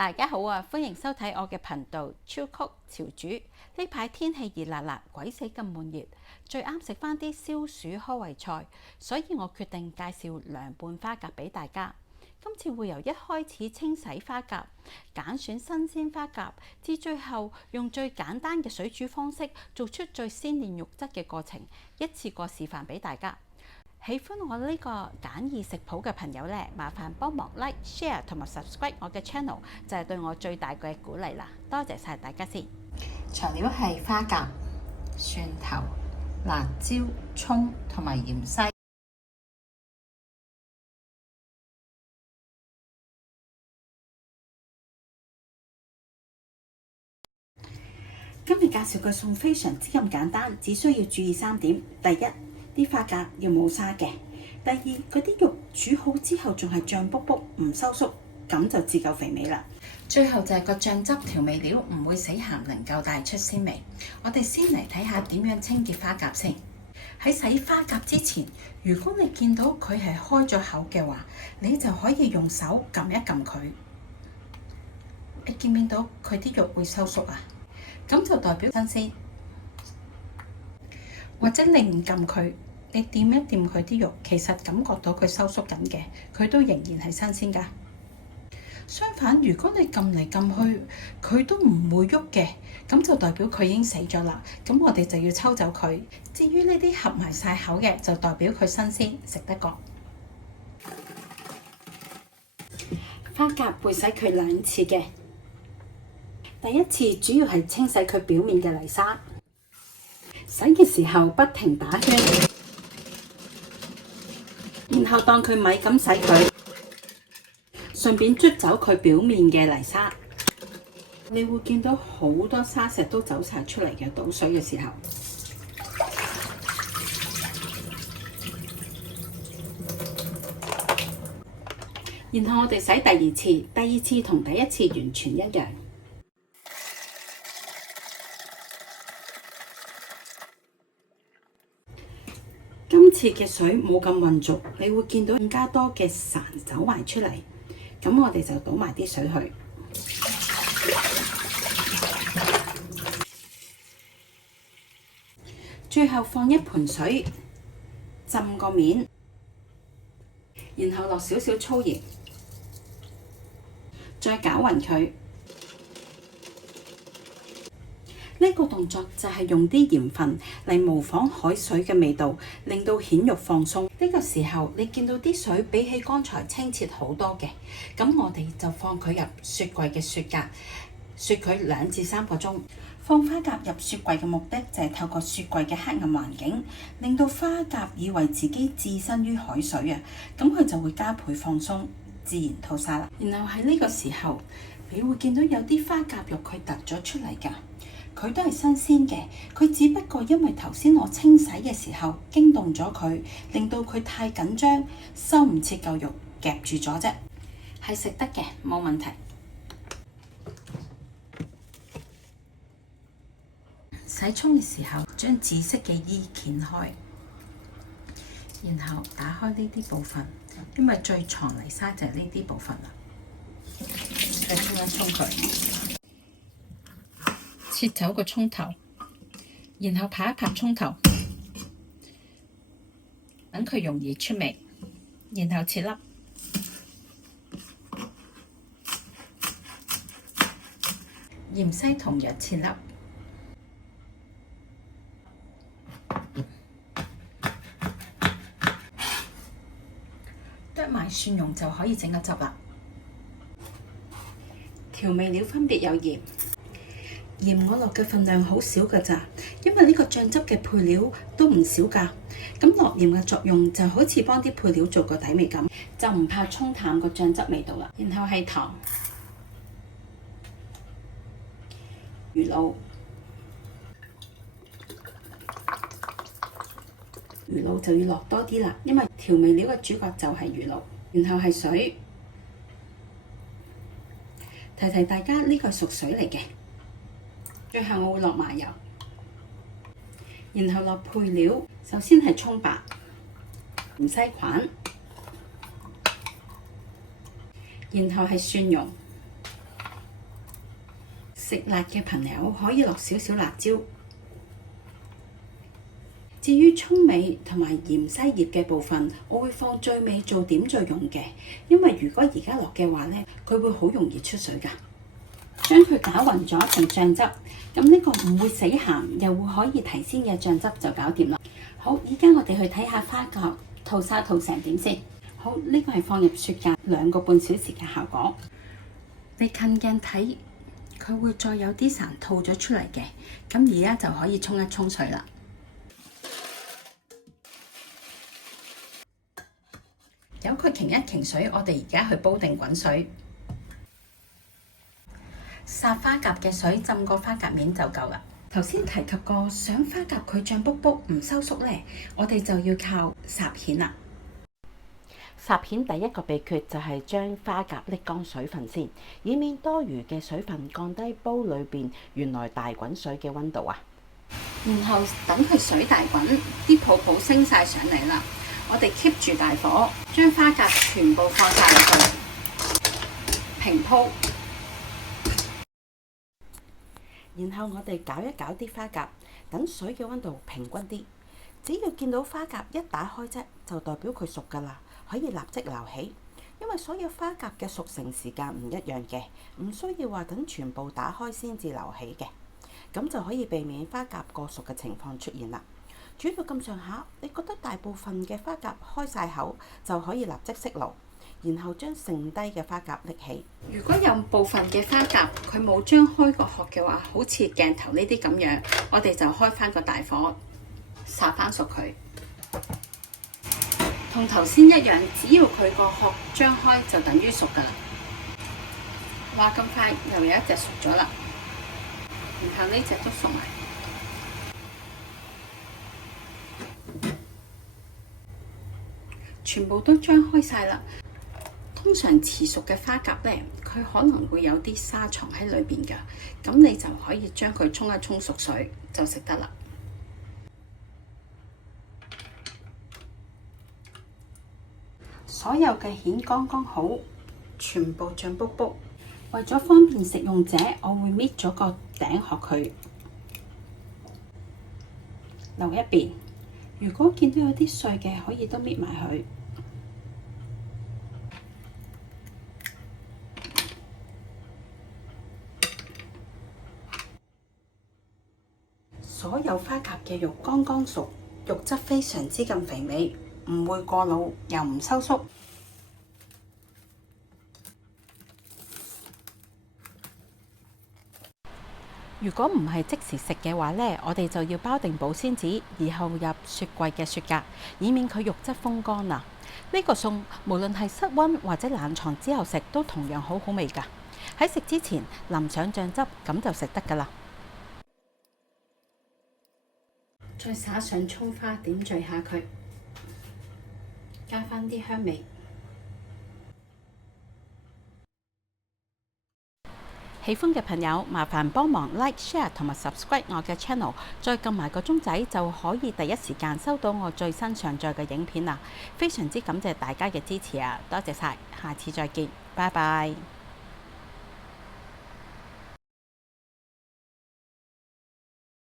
大家好啊！歡迎收睇我嘅頻道超曲潮煮。呢排天氣熱辣辣，鬼死咁悶熱，最啱食翻啲消暑開胃菜，所以我決定介紹涼拌花甲俾大家。今次會由一開始清洗花甲、揀選新鮮花甲，至最後用最簡單嘅水煮方式做出最鮮嫩肉質嘅過程，一次過示範俾大家。喜歡我呢個簡易食譜嘅朋友呢，麻煩幫忙 like、share 同埋 subscribe 我嘅 channel，就係對我最大嘅鼓勵啦！多謝晒大家先。材料係花甲、蒜頭、辣椒、葱同埋芫茜。今日介紹嘅餸非常之咁簡單，只需要注意3點。第一，啲花甲要冇沙嘅；第二，嗰啲肉煮好之後仲係脹卜卜唔收縮，咁就至夠肥美啦。最後就係個醬汁調味料唔會死鹹，能夠帶出鮮味。我哋先嚟睇下點樣清潔花甲先。喺洗花甲之前，如果你見到佢係開咗口嘅話，你就可以用手撳一撳佢。你見唔見到佢啲肉會收縮啊？咁就代表新鮮。或者你唔撳佢，你掂一掂佢啲肉，其實感覺到佢收縮緊嘅，佢都仍然係新鮮㗎。相反，如果你撳嚟撳去，佢都唔會喐嘅，咁就代表佢已經死咗啦。咁我哋就要抽走佢。至於呢啲合埋晒口嘅，就代表佢新鮮，食得過。花甲會洗佢2次嘅。第一次主要係清洗佢表面嘅泥沙，洗嘅時候不停打圈，然後當佢米咁洗佢，順便捽走佢表面嘅泥沙。你會見到好多沙石都走晒出嚟嘅，倒水嘅時候。然後我哋洗第2次，第2次同第1次完全一樣。今次嘅水冇咁混濁，你會見到更加多嘅潺走埋出嚟。咁我哋就倒埋啲水去，最後放一盆水浸個面，然後落少少粗鹽，再攪勻佢。呢個動作就係用啲鹽分嚟模仿海水嘅味道，令到蜆肉放鬆。呢個時候你見到啲水比起剛才清澈好多嘅，咁我哋就放佢入雪櫃嘅雪格，雪佢2至3個鐘。放花甲入雪櫃嘅目的就係透過雪櫃嘅黑暗環境，令到花甲以為自己置身於海水啊，咁佢就會加倍放鬆，自然吐沙啦。然後喺呢個時候，你會見到有啲花甲肉佢突咗出嚟㗎。佢都係新鮮嘅，佢只不過因為頭先我清洗嘅時候驚動咗佢，令到佢太緊張，收唔切嚿肉夾住咗啫，係食得嘅，冇問題。洗蔥嘅時候，將紫色嘅衣掀開，然後打開呢啲部分，因為最藏泥沙就係呢啲部分啦。再沖一沖佢。切走個蔥頭，然後拍一拍蔥頭，等佢容易出味，然後切粒。芫茜同樣切粒，剁埋蒜蓉就可以整個汁啦。調味料分別有鹽我落嘅份量好少㗎咋，因為呢個醬汁嘅配料都唔少㗎。咁落鹽嘅作用就好似幫啲配料做個底味咁，就唔怕沖淡個醬汁味道啦。然後係糖、魚露就要落多啲啦，因為調味料嘅主角就係魚露。然後係水，提大家呢個係熟水嚟嘅。最後我會落麻油，然後落配料。首先係葱白、芫茜菌，然後係蒜蓉，食辣嘅朋友可以落少少辣椒。至於蔥尾同埋芫茜葉嘅部分，我會放最尾做點綴用嘅，因為如果而家落嘅話呢，佢會好容易出水㗎。將佢攪勻咗成醬汁，咁呢個唔會死鹹，又會可以提鮮嘅醬汁就搞掂啦。好，依家我哋去睇下花甲吐沙吐成點先。好，呢個係放入雪格2個半小時嘅效果。你近鏡睇，佢會再有啲潺吐咗出嚟嘅，咁而家就可以沖一沖水啦。由佢擎一擎水，我哋而家去煲定滾水。烚花甲嘅水浸過花甲面就夠啦。頭先提及過，想花甲佢脹卜卜唔收縮呢，我哋就要靠霎蜆啦。霎蜆第一個秘訣就係將花甲瀝乾水分先，以免多餘嘅水分降低煲裏邊原來大滾水嘅溫度啊。然後等佢水大滾，啲泡泡升晒上嚟啦，我哋 keep 住大火，將花甲全部放晒落去，平鋪。然後我哋攪一攪啲花甲，等水嘅溫度平均啲。只要見到花甲一打開啫，就代表佢熟㗎啦，可以立即撈起。因為所有花甲嘅熟成時間唔一樣嘅，唔需要話等全部打開先至撈起嘅，咁就可以避免花甲過熟嘅情況出現啦。煮到咁上下，你覺得大部分嘅花甲開晒口，就可以立即熄爐，然後將剩低嘅花甲拎起。如果有部分嘅花甲佢冇張開個殼嘅話，好似鏡頭呢啲咁樣，我哋就開翻個大火，烚翻熟佢。同頭先一樣，只要佢個殼張開就等於熟㗎啦。哇！咁快又有一隻熟咗啦，然後呢隻都熟埋。全部都張開晒啦。通常遲熟嘅花甲呢，佢可能會有啲沙藏喺裏邊㗎，咁你就可以將佢沖一沖熟水就食得啦。所有嘅蜆剛剛好，全部脹卜卜。為咗方便食用者，我會搣咗個頂殼佢，留一邊。如果見到有啲碎嘅，可以都搣埋佢。所有花甲嘅肉剛剛熟，肉質非常之咁肥美，唔會過老又唔收縮。如果唔係即時食嘅話呢，我哋就要包定保鮮紙，然後入雪櫃嘅雪格，以免佢肉質風乾啊。呢個餸無論係室溫或者冷藏之後食，都同樣好好味㗎。喺食之前淋上醬汁，咁就食得㗎啦。再灑上葱花點綴下佢，加返啲香味。喜歡嘅朋友麻煩幫忙 like、share 同埋 subscribe 我嘅 channel， 再撳埋個鐘仔就可以第一時間收到我最新上載嘅影片啦。非常之感謝大家嘅支持啊！多謝晒，下次再見，拜拜。